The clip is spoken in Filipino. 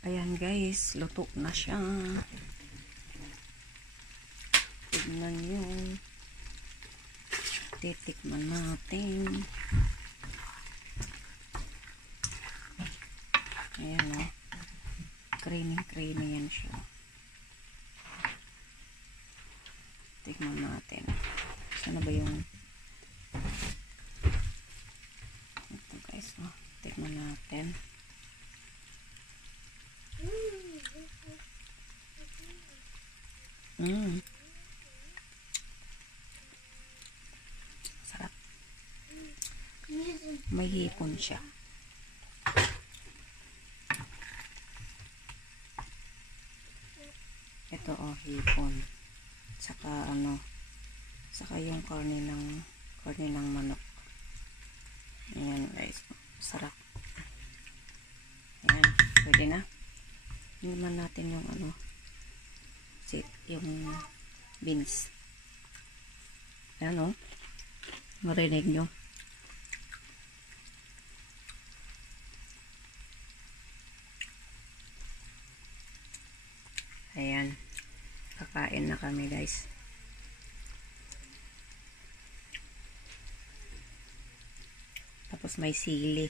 Ayan guys, luto na siya. Tignan nyo. Titikman natin. Ayan o. Creamy yan siya. Tignan natin. Sana ba yung ito guys o. Tignan natin. Sarap. May hipon siya. Ito hipon. Saka saka yung karne ng manok. Ayan guys. Sarap. Ayan. Pwede na. Naman natin yung yung beans. Ayan marinig nyo. Ayan. Kakain na kami guys. Tapos may sili.